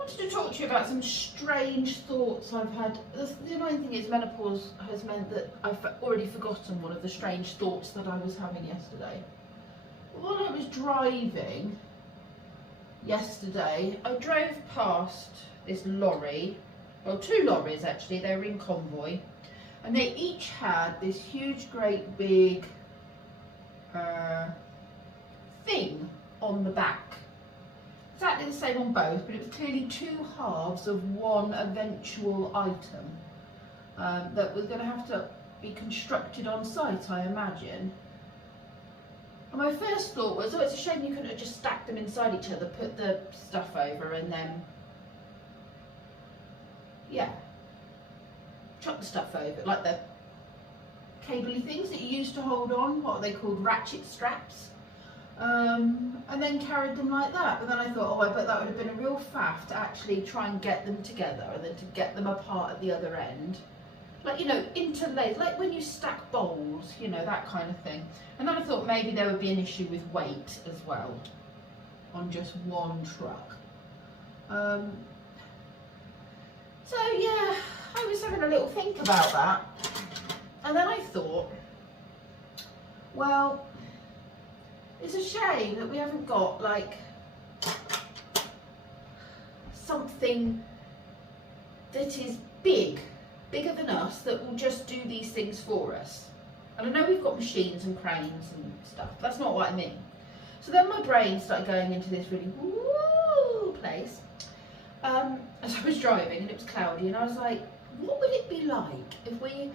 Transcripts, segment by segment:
wanted to talk to you about some strange thoughts I've had. The annoying thing is menopause has meant that I've already forgotten one of the strange thoughts that I was having yesterday. While I was driving yesterday, I drove past this lorry, well, two lorries actually, they were in convoy, and they each had this huge, great big thing on the back. Exactly the same on both, but it was clearly two halves of one eventual item that was going to have to be constructed on site, I imagine. And my first thought was, oh, it's a shame you couldn't have just stacked them inside each other, put the stuff over and then, yeah, chuck the stuff over, like the cabley things that you used to hold on, what are they called, ratchet straps? And then carried them like that. But then I thought, oh, I bet that would have been a real faff to actually try and get them together and then to get them apart at the other end. Like, you know, interlace, like when you stack bowls, you know, that kind of thing. And then I thought maybe there would be an issue with weight as well on just one truck. So yeah, I was having a little think about that. And then I thought, well, it's a shame that we haven't got like something that is bigger than us, that will just do these things for us. And I know we've got machines and cranes and stuff, but that's not what I mean. So then my brain started going into this really woo place as I was driving, and it was cloudy, and I was like, what would it be like if we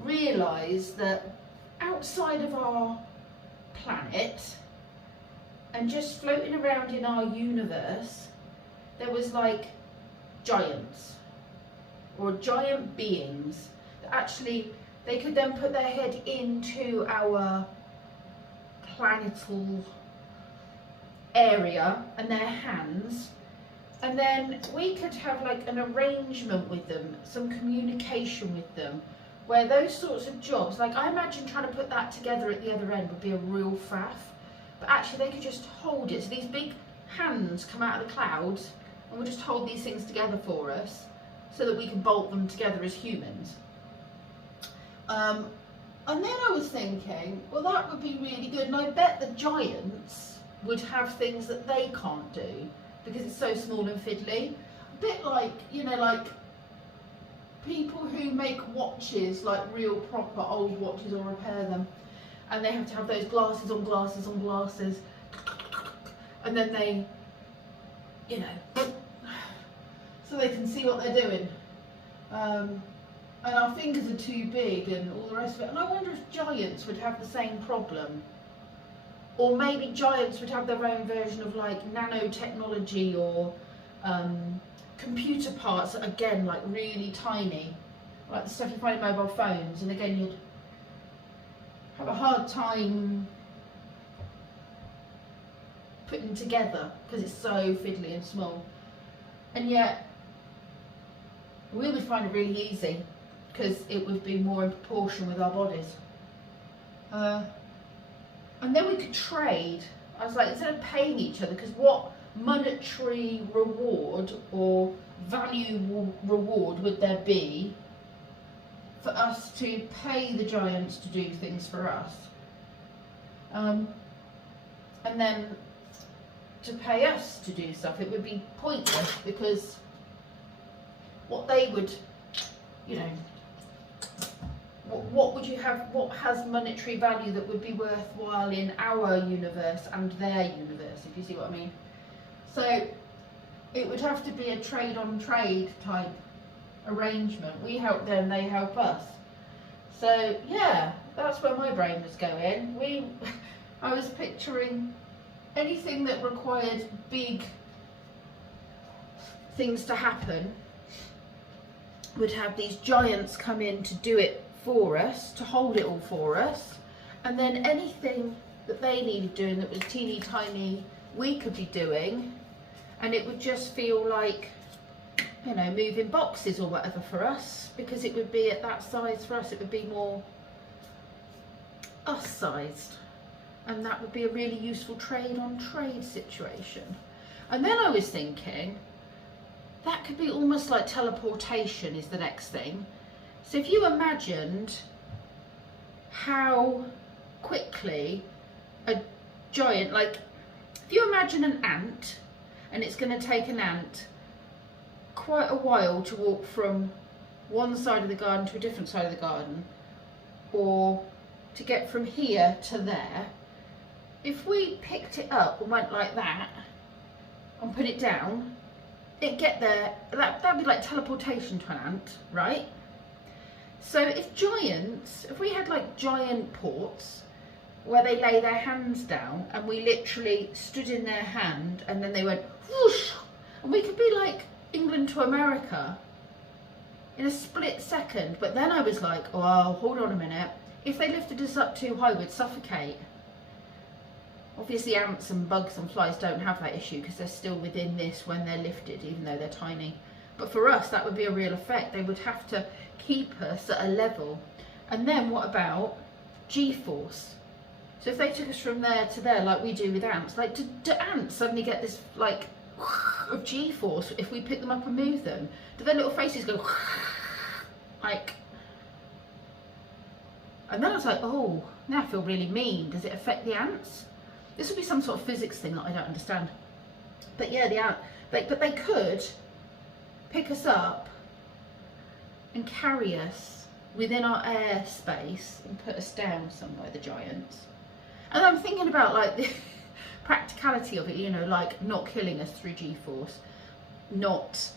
realised that outside of our planet and just floating around in our universe there was like giants or giant beings that actually they could then put their head into our planetal area and their hands, and then we could have like an arrangement with them, some communication with them, where those sorts of jobs, like I imagine trying to put that together at the other end would be a real faff, but actually they could just hold it. So these big hands come out of the clouds and will just hold these things together for us so that we can bolt them together as humans. And then I was thinking, well, that would be really good, and I bet the giants would have things that they can't do because it's so small and fiddly. A bit like, you know, like people who make watches, like real proper old watches, or repair them, and they have to have those glasses on glasses on glasses, and then they, you know, so they can see what they're doing. And our fingers are too big and all the rest of it. And I wonder if giants would have the same problem. Or maybe giants would have their own version of like nanotechnology or computer parts that, again, like really tiny, like the stuff you find in mobile phones, and again you'd have a hard time putting together because it's so fiddly and small. And yet we would find it really easy because it would be more in proportion with our bodies. And then we could trade. I was like, instead of paying each other, because what monetary reward or value reward would there be for us to pay the giants to do things for us? And then to pay us to do stuff, it would be pointless, because what they would, you know, what would you have, what has monetary value that would be worthwhile in our universe and their universe, if you see what I mean? So it would have to be a trade on trade type arrangement. We help them, they help us. So yeah, that's where my brain was going. I was picturing anything that required big things to happen would have these giants come in to do it for us, to hold it all for us, and then anything that they needed doing that was teeny tiny, we could be doing, and it would just feel like, you know, moving boxes or whatever for us, because it would be at that size for us. It would be more us sized, and that would be a really useful trade on trade situation. And then I was thinking, that could be almost like teleportation is the next thing. So if you imagined how quickly a giant, like if you imagine an ant, and it's going to take an ant quite a while to walk from one side of the garden to a different side of the garden, or to get from here to there, if we picked it up and went like that and put it down, it'd get there. That'd be like teleportation to an ant, right? So if we had like giant ports where they lay their hands down and we literally stood in their hand and then they went whoosh, and we could be like England to America in a split second. But then I was like, oh, hold on a minute. If they lifted us up too high, we'd suffocate. Obviously ants and bugs and flies don't have that issue because they're still within this when they're lifted, even though they're tiny. But for us, that would be a real effect. They would have to keep us at a level. And then what about G-force? So if they took us from there to there like we do with ants, like do ants suddenly get this like of G-force if we pick them up and move them? Do their little faces go like? And then I was like, oh, now I feel really mean. Does it affect the ants? This would be some sort of physics thing that I don't understand. But yeah, the ant, but they could pick us up and carry us within our airspace and put us down somewhere, the giants. And I'm thinking about like the practicality of it, you know, like not killing us through G-force, not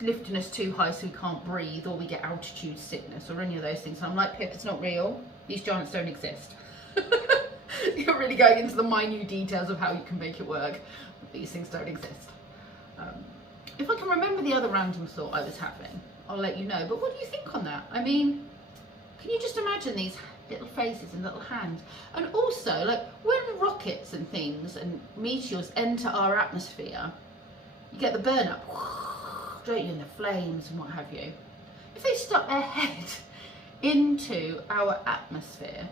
lifting us too high so we can't breathe, or we get altitude sickness or any of those things. And I'm like, Pip, it's not real. These giants don't exist. You're really going into the minute details of how you can make it work. These things don't exist. If I can remember the other random thought I was having, I'll let you know. But what do you think on that? I mean, can you just imagine these little faces and little hands? And also, like, when rockets and things and meteors enter our atmosphere, you get the burn up, don't you, and the flames and what have you. If they stuck their head into our atmosphere,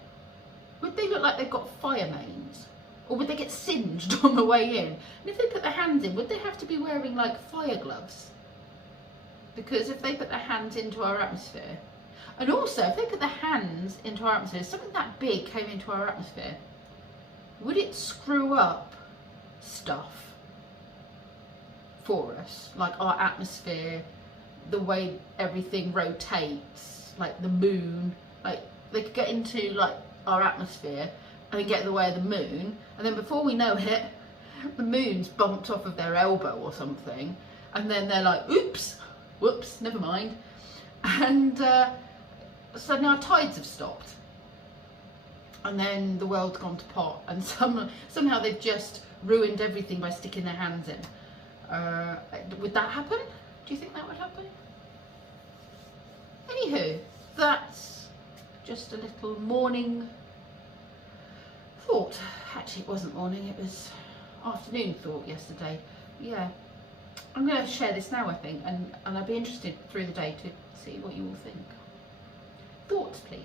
would they look like they've got fire mains? Or would they get singed on the way in? And if they put their hands in, would they have to be wearing like fire gloves? Because if they put their hands into our atmosphere, and also if they put their hands into our atmosphere, something that big came into our atmosphere, would it screw up stuff for us? Like our atmosphere, the way everything rotates, like the moon, like they could get into like our atmosphere and get in the way of the moon, and then before we know it, the moon's bumped off of their elbow or something, and then they're like, oops, whoops, never mind, and suddenly our tides have stopped, and then the world's gone to pot, and somehow they've just ruined everything by sticking their hands in. Would that happen? Do you think that would happen? Anywho, that's just a little morning thought. Actually, it wasn't morning, it was afternoon thought yesterday. Yeah, I'm going to share this now, I think, and I'd be interested through the day to see what you all think. Thoughts, please.